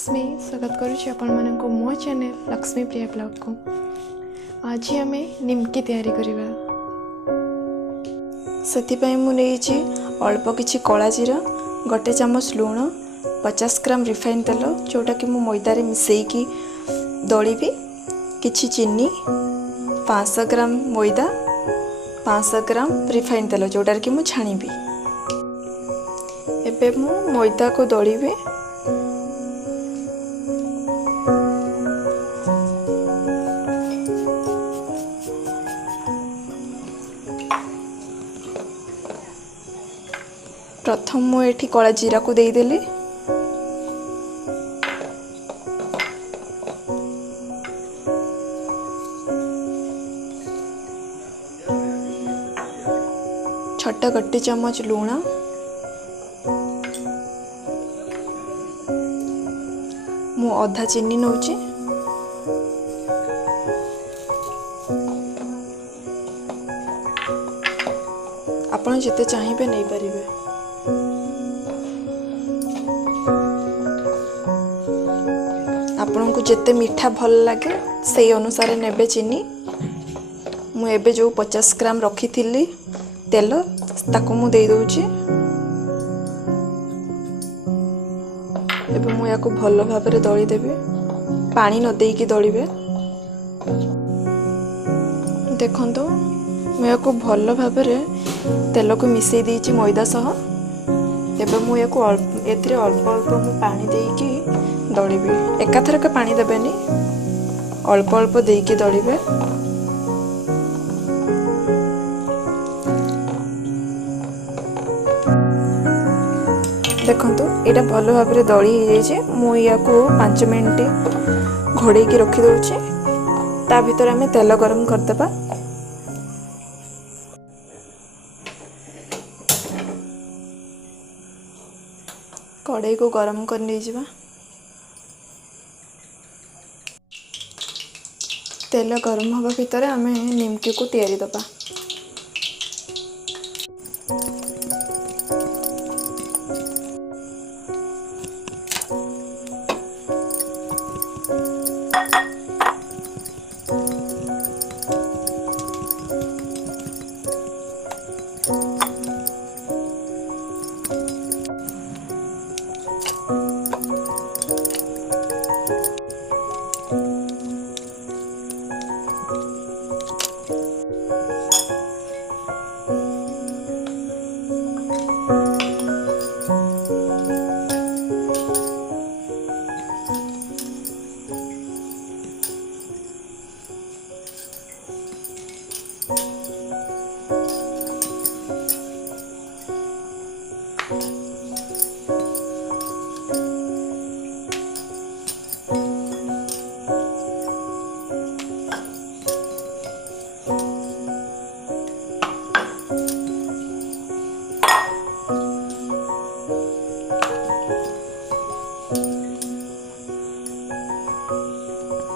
लक्ष्मी स्वागत करुच्ची आपण मानक मो चैनल लक्ष्मी प्रिया ब्लॉग को। आज आम निमकी तैयारी करवा से मुझे अल्प किछि कला जीरा गोटे चामच लुण 50 ग्राम रिफाइन तेल जोटा कि मु मैदारे मिसेकी दलिबी किछि चीनी 500 ग्राम मैदा 500 ग्राम रिफाइन तेल जोटार कि मु छाणीबी। एबे मु मैदा को दलिबी। प्रथम मु एठी कला जीरा को देदेली। छोटा गोटे चम्मच लुण, मु अधा चीनी नौची, आपण जिते चाहिए नहीं पारिबे। आपन को जिते मीठा भल लगे से अनुसार नेबे चीनी। मु एबे जो 50 ग्राम रखी थिली तेल ताको मु दे दोची। एबे मु याको भल भाबरे दळी देबे, पानी न देकी दळीबे। देखंतो मु याको भल भाबरे तेल को मिसई देची मैदा सह। एबे मु याको एथिरे अल्प अल्प मु पानी देकी दळीबे। एकाथरके पानी देबेनी, अल्प अल्प देकी दळीबे। देखंतु एटा भल भाबरे दळी हो जाइए। मु याको 5 मिनिट घोड़े की रखी दउची। ता भीतर आमे तेल गरम कर देबा। कढ़ाई को गरम कर ले जिबा। तेल गरम हवा भीतर आमे निमकी को तैयारी दबा।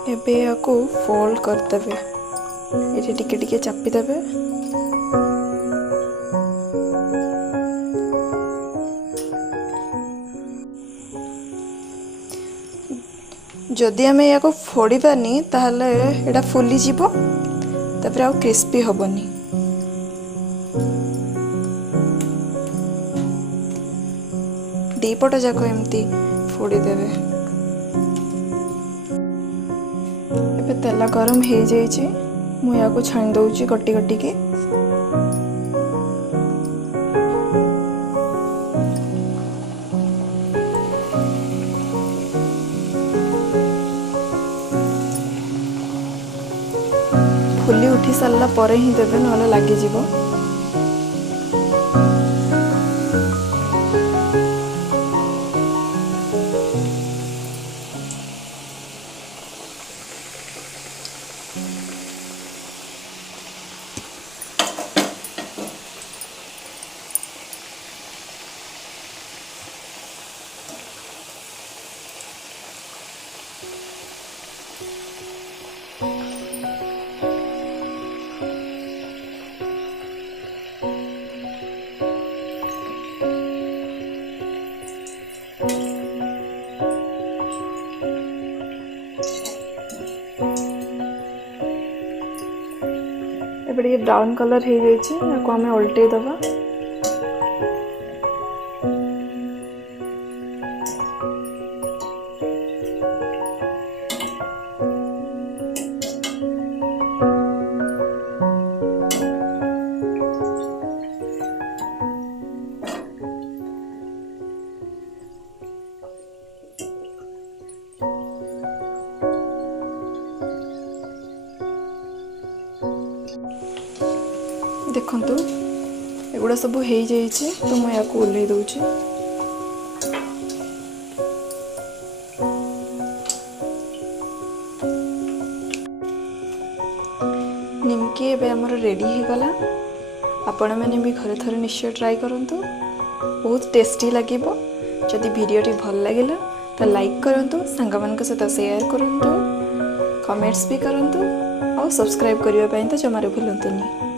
एबे याको फोल्ड कर देबे। एठी टिके टिके चापी देबे। जदि आमे याको फोड़ीबानी ताहले एटा फुली जीवो, तापर आ क्रिस्पी हबनी। दीपट जाको एमती फोड़ी देबे। एबे तेल गरम हो जाइए। मु याको छाणी दउची गट्टी गट्टी के। फुली उठी सारा परे ही देबे, नहले लागी जीवो। ये ब्राउन कलर हो जाए आम उल्टे दबा। देखंतु एगुड़ा सब हो जाइए तो मैं या ओल्लै दूची। निमकी एबे हमर रेडी हो गला। आपण मैंने भी घरे थरे निश्चय ट्राई करंतु, बहुत टेस्टी लगे। जदि वीडियोटी भल लगे तो लाइक करंतु, सांग मान सहित शेयर करंतु, कमेंट्स भी करंतु और सब्सक्राइब करने तो जमारे भूलंतुनी।